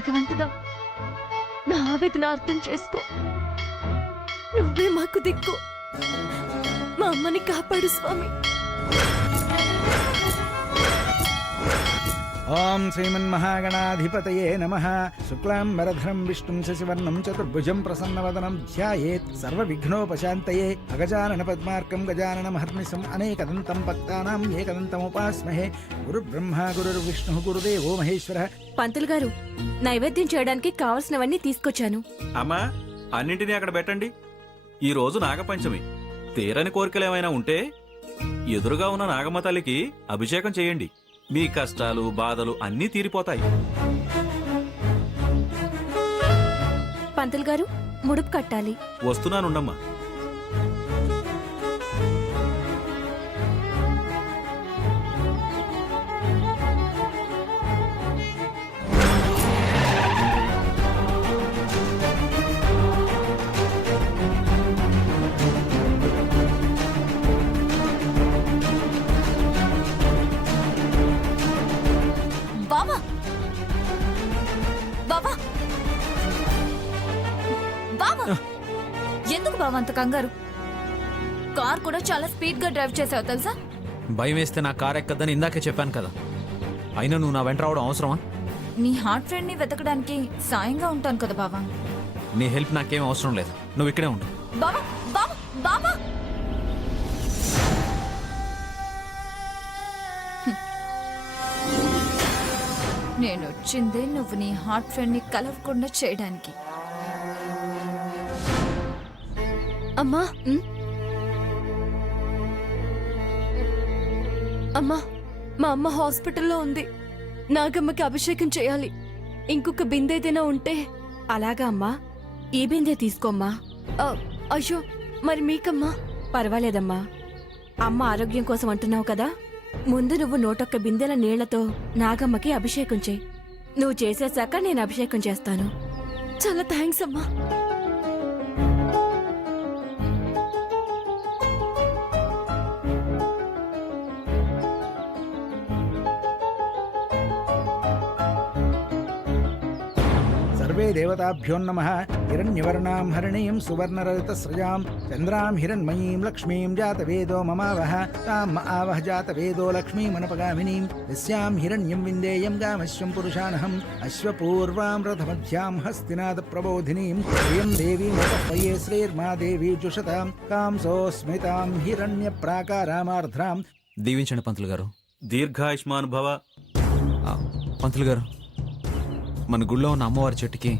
భగవంతుడా, నా ఆవేదన అర్థం చేసుకో. నువ్వే మాకు దిక్కు. మా అమ్మని కాపాడు స్వామి. ఓం శ్రీమన్మహాగణాధిపతయే నమః. శుక్లాంబరధరం విష్ణుం శశివర్ణం చతుర్భుజం ప్రసన్నవదనం ధ్యాయేత్ సర్వవిఘ్నోపశాంతయే. అగజానన పద్మార్కం గజానన మహర్నిశం అనేకదంతం భక్తానాం ఏకదంతముపాస్మహే. గురుబ్రహ్మ గురుర్విష్ణుః గురుదేవో మహేశ్వరః. పంతులు గారు, నైవేద్యం చేయడానికి కావలసినవన్నీ తీసుకొచ్చాను. అమ్మా, అన్నింటినీ అక్కడ పెట్టండి. ఈ రోజు నాగపంచమి. తీరని కోరికలేమైనా ఉంటే ఎదురుగా ఉన్న నాగమ్మ తల్లికి అభిషేకం చేయండి. మీ కష్టాలు బాధలు అన్నీ తీరిపోతాయి. పంతులు గారు, ముడుపు కట్టాలి. వస్తున్నానుండమ్మా. బావా, బావా, బావా, ఎందుకు బావా అంత కంగారు? కార్ కూడా చాలా స్పీడ్ గా డ్రైవ్ చేసావు తెలుసా? భయం వేస్తే నా కార్ ఎక్కద్దని ఇందాకే చెప్పాను కదా. అయినా నువ్వు నా వెంట రావడం అవసరమా? నీ హార్ట్ ఫ్రెండ్ ని వెతకడానికి సాయంగా ఉంటాను కదా బావా. నీ హెల్ప్ నాకేం అవసరం లేదు. నువ్వు ఇక్కడే ఉండు. బావా, బావా, బావా. నేను వచ్చిందే నువ్వు నీ హార్ట్ ఫ్రెండ్ ని కలవకుండా చేయడానికి. అమ్మా, అమ్మా, మా అమ్మ హాస్పిటల్లో ఉంది. నాగమ్మకి అభిషేకం చేయాలి. ఇంకొక బిందెదైనా ఉంటే. అలాగా అమ్మా, ఈ బిందె తీసుకోమ్మా. అయ్యో, మరి మీకమ్మా? పర్వాలేదమ్మా, అమ్మ ఆరోగ్యం కోసం అంటున్నావు కదా. ముందు నువ్వు 101 బిందెల నీళ్లతో నాగమ్మకి అభిషేకం చేయి. నువ్వు చేసేశాక నేను అభిషేకం చేస్తాను. చాలా థ్యాంక్స్ అమ్మా. సర్వే దేవతాభ్యో నమః. హిరణ్యవర్ణాం హరిణీం సువర్ణరజతస్రజాం చంద్రాం హిరణ్మయీం లక్ష్మీం జాతవేదో మమావహ. తాం ఆవహ జాతవేదో లక్ష్మీమనపగామినీం. యస్యాం హిరణ్యం విందేయం గామశ్వం పురుషానహం. అశ్వపూర్వాం రథమధ్యాం హస్తినాద ప్రబోధినీం. శ్రియం దేవీముపహ్వయే శ్రీర్మా దేవీ జుషతాం. కాంసోస్మితాం హిరణ్య ప్రాకారామార్ధ్రాం. దీవించండి పంతులు గారు. దీర్ఘాయుష్మానుభవ. పంతులు గారు, మన గుళ్ళో ఉన్న అమ్మవారి చెట్టుకి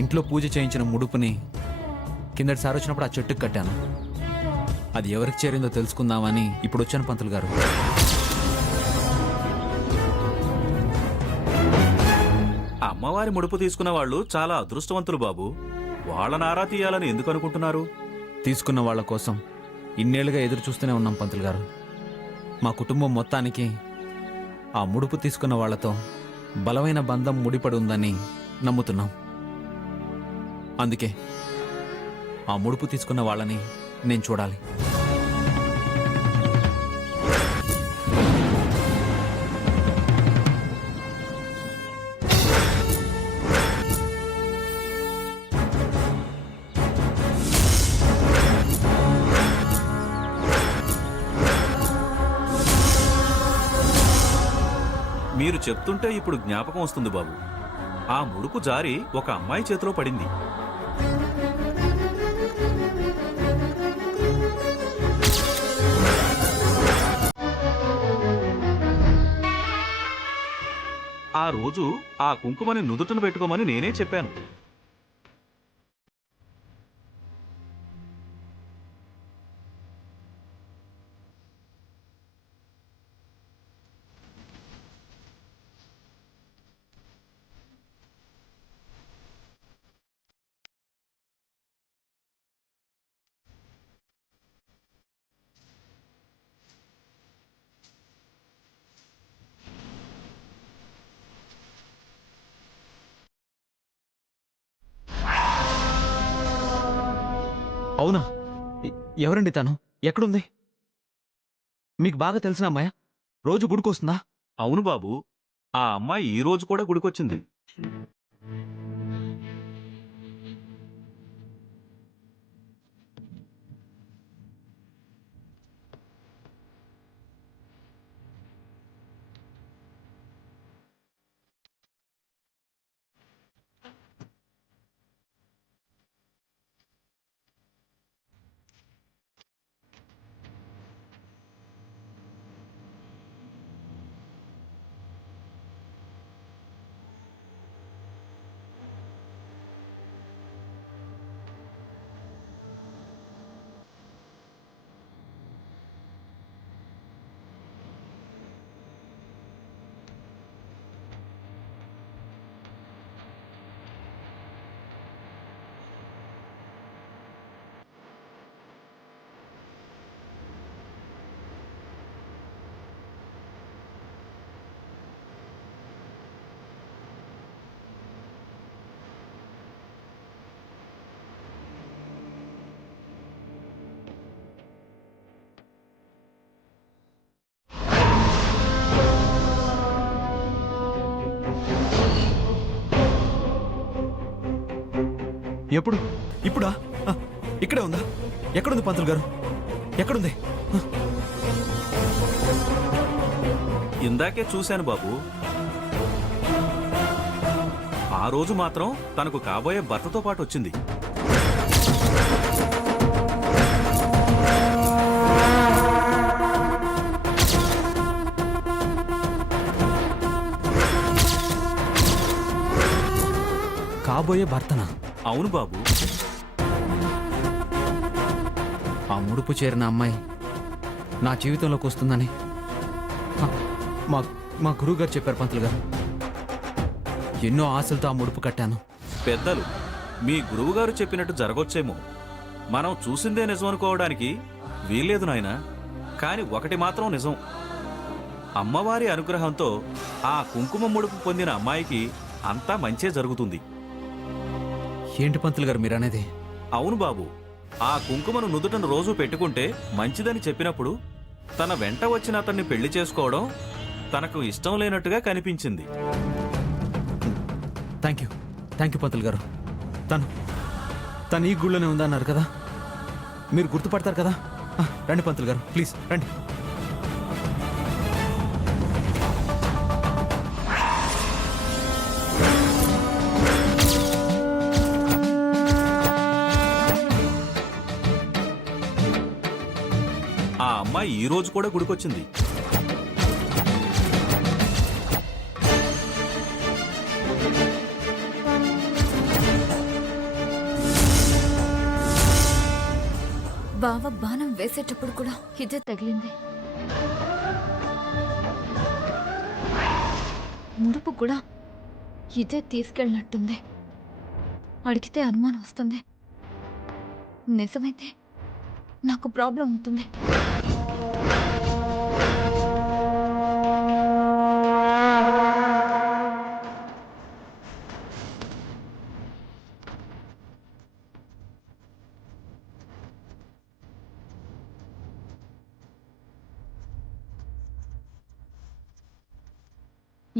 ఇంట్లో పూజ చేయించిన ముడుపుని కిందటిసారి వచ్చినప్పుడు ఆ చెట్టుకు కట్టాను. అది ఎవరికి చేరిందో తెలుసుకుందామని ఇప్పుడు వచ్చాను పంతులు గారు. అమ్మవారి ముడుపు తీసుకున్న వాళ్ళు చాలా అదృష్టవంతులు బాబు. వాళ్ళ నారా తీయాలని ఎందుకు అనుకుంటున్నారు? తీసుకున్న వాళ్ళ కోసం ఇన్నేళ్లుగా ఎదురు చూస్తూనే ఉన్నాం పంతులు గారు. మా కుటుంబం మొత్తానికి ఆ ముడుపు తీసుకున్న వాళ్లతో బలమైన బంధం ముడిపడి ఉందని నమ్ముతున్నాం. అందుకే ఆ ముడుపు తీసుకున్న వాళ్ళని నేను చూడాలి. మీరు చెప్తుంటే ఇప్పుడు జ్ఞాపకం వస్తుంది బాబు. ఆ ముడుపు జారి ఒక అమ్మాయి చేతిలో పడింది. ఆ రోజు ఆ కుంకుమని నుదుటను పెట్టుకోమని నేనే చెప్పాను. అవునా? ఎవరండి తను? ఎక్కడుంది? మీకు బాగా తెలిసిన అమ్మాయ? రోజు గుడికొస్తుందా? అవును బాబు, ఆ అమ్మాయి ఈ రోజు కూడా గుడికొచ్చింది. ఎప్పుడు? ఇప్పుడా? ఇక్కడే ఉందా? ఎక్కడుంది పంతులు గారు? ఎక్కడుంది? ఇందాకే చూశాను బాబు. ఆ రోజు మాత్రం తనకు కాబోయే భర్తతో పాటు వచ్చింది. కాబోయే భర్తనా? అవును బాబు. ఆ ముడుపు చేరిన అమ్మాయి నా జీవితంలోకి వస్తుందని మా గురువు గారు చెప్పారు పంతులు గారు. ఎన్నో ఆశలతో ఆ ముడుపు కట్టాను. పెద్దలు మీ గురువుగారు చెప్పినట్టు జరగొచ్చేమో. మనం చూసిందే నిజం అనుకోవడానికి వీల్లేదు నాయనా. కాని ఒకటి మాత్రం నిజం. అమ్మవారి అనుగ్రహంతో ఆ కుంకుమ ముడుపు పొందిన అమ్మాయికి అంతా మంచే జరుగుతుంది. ఏంటి పంతులు గారు మీరనేది? అవును బాబు. ఆ కుంకుమను నుదుటను రోజు పెట్టుకుంటే మంచిదని చెప్పినప్పుడు తన వెంట వచ్చిన అతన్ని పెళ్లి చేసుకోవడం తనకు ఇష్టం లేనట్టుగా కనిపించింది. థ్యాంక్ యూ పంతులు గారు. తను ఈ గుళ్ళోనే ఉందన్నారు కదా, మీరు గుర్తుపడతారు కదా. రండి పంతులు గారు, ప్లీజ్ రండి. ఆ అమ్మాయి ఈ రోజు కూడా గుడికొచ్చింది. బావ బాణం వేసేటప్పుడు కూడా ఇదే తగిలింది. ముడుపు కూడా ఇదే తీసుకెళ్ళినట్టుంది. అడిగితే అనుమానం వస్తుంది. నిజమైతే నాకు ప్రాబ్లం ఉంటుంది.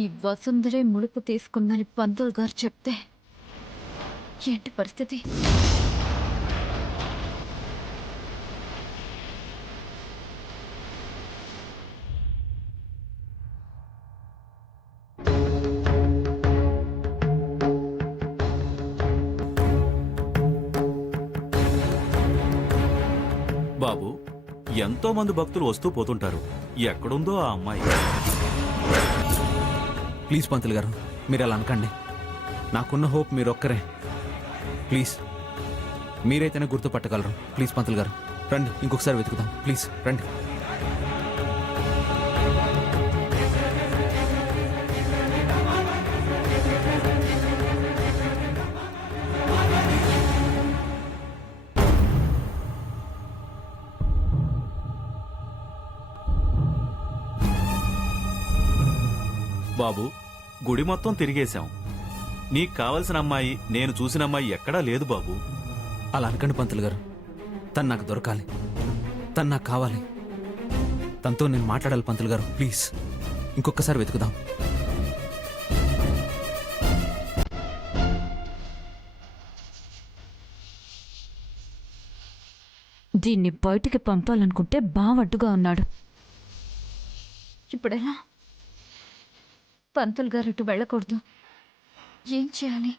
ఈ వసుంధరే ముడుపు తీసుకుందని పంతులు గారు చెప్తే ఏంటి పరిస్థితి? బాబు, ఎంతో మంది భక్తులు వస్తూ పోతుంటారు. ఎక్కడుందో ఆ అమ్మాయి? ప్లీజ్ పంతులు గారు, మీరు అలా అనకండి. నాకున్న హోప్ మీరొక్కరే. ప్లీజ్ మీరైతేనే గుర్తుపట్టగలరు. ప్లీజ్ పంతులు గారు రండి, ఇంకొకసారి వెతుకుదాం. ప్లీజ్ రండి. బాబు, గుడి మొత్తం తిరిగేశాం. నీకు కావలసిన అమ్మాయి, నేను చూసిన అమ్మాయి ఎక్కడా లేదు బాబు. అలా అనకండి పంతులు గారు. తను నాకు దొరకాలి, తను నాకు కావాలి. తనతో నేను మాట్లాడాలి పంతులు గారు. ప్లీజ్ ఇంకొకసారి వెతుకుదాం. దీన్ని బయటికి పంపాలనుకుంటే బావడ్డుగా ఉన్నాడు. ఇప్పుడెలా? పంతులు గారు ఇటు వెళ్ళకూడదు. ఏం చేయాలి?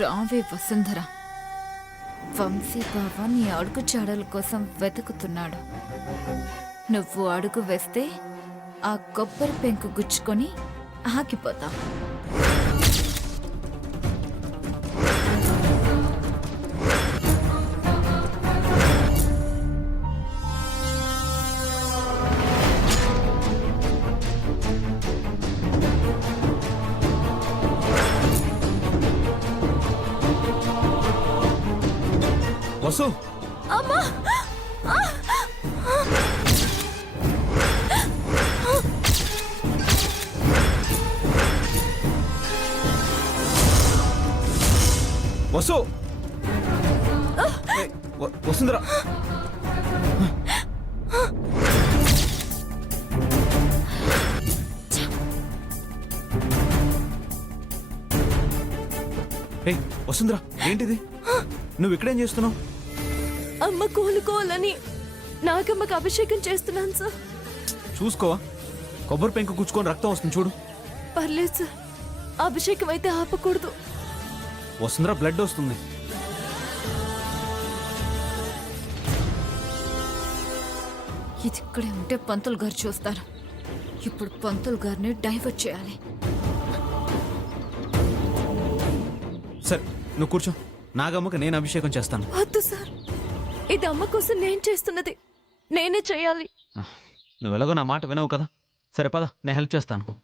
రావే వసుంధర. వంశీ బావ నీ అడుగు జాడల కోసం వెతుకుతున్నాడు. నువ్వు అడుగు వేస్తే ఆ కొబ్బరి పెంకు గుచ్చుకొని ఆగిపోతావు. వసు, వసు, వసుంధర. వసుంధర, ఏంటిది? నువ్వు ఇక్కడేం చేస్తున్నావు? అమ్మ కోలుకోవాలని నాగమ్మకి అభిషేకం చేస్తున్నాను సార్. చూసుకోవా, కొబ్బరి పెంకు గుచ్చుకొని రక్తం వస్తుంది చూడు. పర్లేదు సార్, అభిషేకం అయితే ఆపకూడదు. వసుంధర, బ్లడ్ వస్తుంది. ఇది ఇక్కడే ఉంటే పంతులు గారు చూస్తారు. ఇప్పుడు పంతులు గారిని డైవర్ట్ చేయాలి. సరే, నువ్వు కూర్చో. నాగమ్మకి నేను అభిషేకం చేస్తాను. వద్దు సార్, ఇది అమ్మ కోసం నేను చేస్తున్నది. నేనే చేయాలి. నువ్వు ఎలాగో నా మాట వినవు కదా. సరే పద, నేను హెల్ప్ చేస్తాను.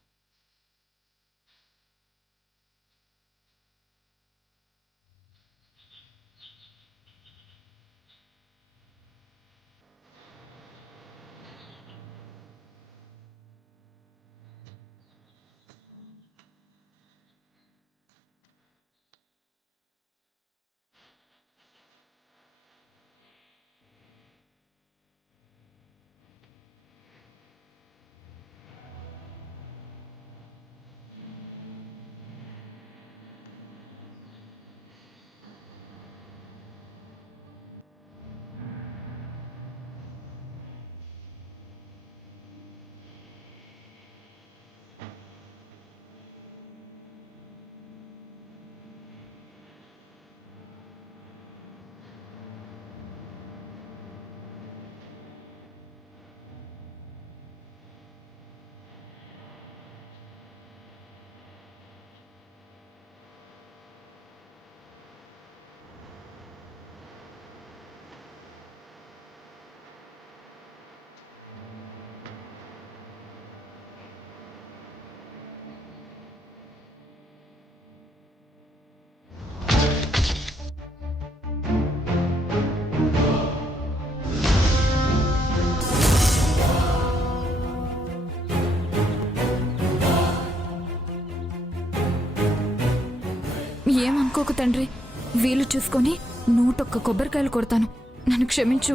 ఏమనుకోకు తండ్రి, వీలు చూసుకొని 101 కొబ్బరికాయలు కొడతాను. నన్ను క్షమించు.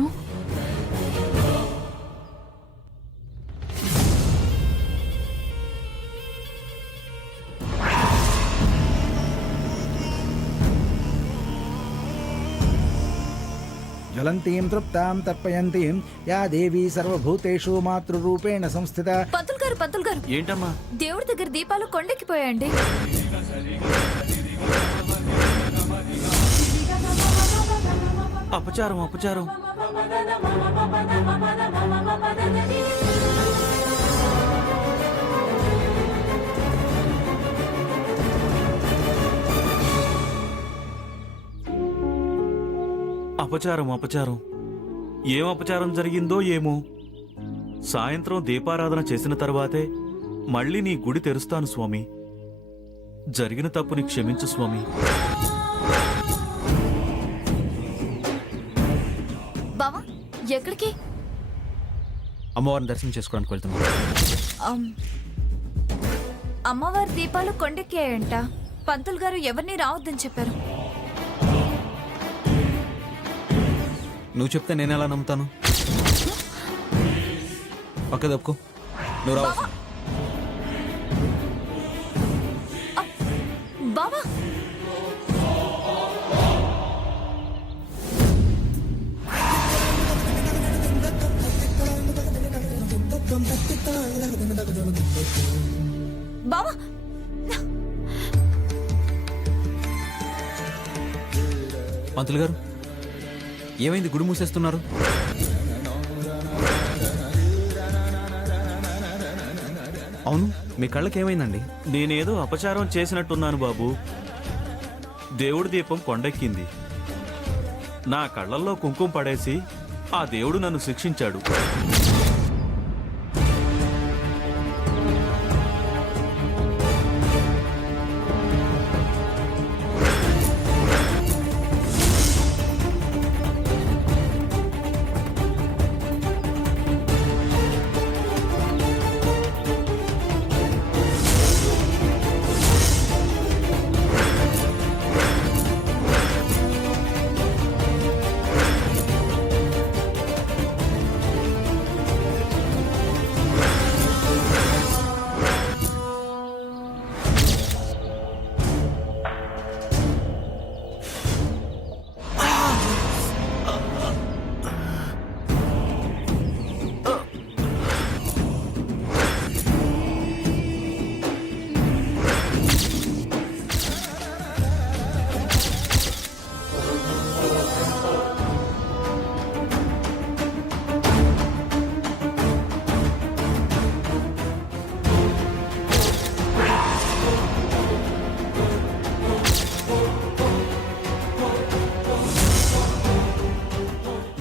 జ్వలంతీం తృప్తాం తర్పయంతీం యా దేవీ సర్వభూతేషు మాతృరూపేణ సంస్థిత. పంతులు గారు ఏంటమ్మా? దేవుడి దగ్గర దీపాలు కొండెక్కిపోయాయండి. అపచారం అపచారం. అపచారం అపచారం. ఏం అపచారం జరిగిందో ఏమో. సాయంత్రం దీపారాధన చేసిన తర్వాతే మళ్ళీ నీ గుడి తెరుస్తాను స్వామి. జరిగిన తప్పుని క్షమించు స్వామి. బావా ఎక్కడికి? అమ్మవారిని దర్శనం చేసుకోవడానికి వెళ్తున్నాం. అమ్, అమ్మవారి దీపాలు కొండెక్కాయంట. పంతులు గారు ఎవరిని రావద్దని చెప్పారు. నువ్వు చెప్తే నేను ఎలా నమ్ముతాను? పక్క తప్పుకో. నువ్వు రావు. బావా బావా పంతులు గారు ఏమైంది? గుడి మూసేస్తున్నారు. అవును, మీ కళ్ళకి ఏమైందండి? నేనేదో అపచారం చేసినట్టున్నాను బాబు. దేవుడి దీపం కొండెక్కింది. నా కళ్ళల్లో కుంకుమ పడేసి ఆ దేవుడు నన్ను శిక్షించాడు.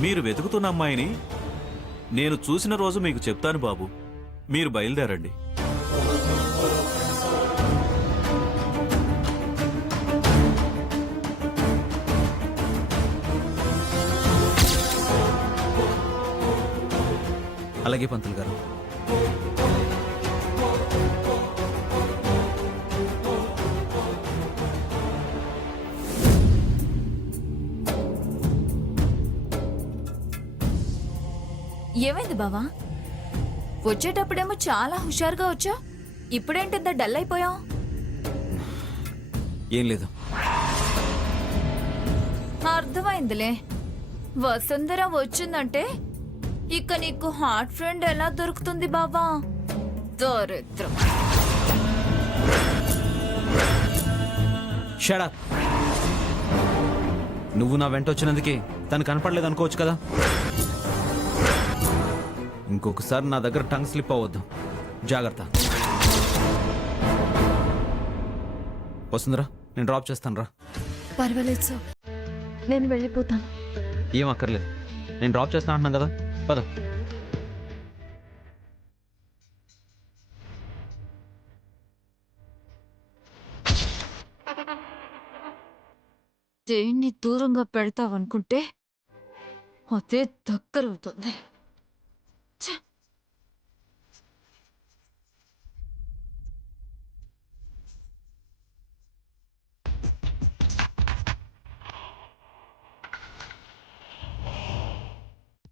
మీరు వెతుకుతున్న అమ్మాయిని నేను చూసిన రోజు మీకు చెప్తాను బాబు. మీరు బయలుదేరండి. అలాగే పంతులు గారు. ఏమైంది బావా? వచ్చేటప్పుడేమో చాలా హుషారుగా వచ్చావు, ఇప్పుడేంటి ఇంత డల్ అయిపోయావు? ఏం లేదు. అర్థమైందిలే. వసుంధర వచ్చిందంటే ఇక నీకు హార్ట్ ఫ్రెండ్ ఎలా దొరుకుతుంది బావా? దరిద్రం. Shut up. నువ్వు నా వెంట వచ్చినందుకే తను కనపడలేదు అనుకోవచ్చు కదా. ఇంకొకసారి నా దగ్గర టంగ్ స్లిప్ అవ్వద్దు. జాగ్రత్త. వస్తుందిరా, నేను డ్రాప్ చేస్తాను రా. పర్వాలేదు సార్, నేను వెళ్ళిపోతాను. ఏం అక్కర్లేదు, నేను డ్రాప్ చేస్తాను అంటున్నాను కదా. పద. దేన్ని దూరంగా పెడతావనుకుంటే అదే దగ్గరవుతుంది.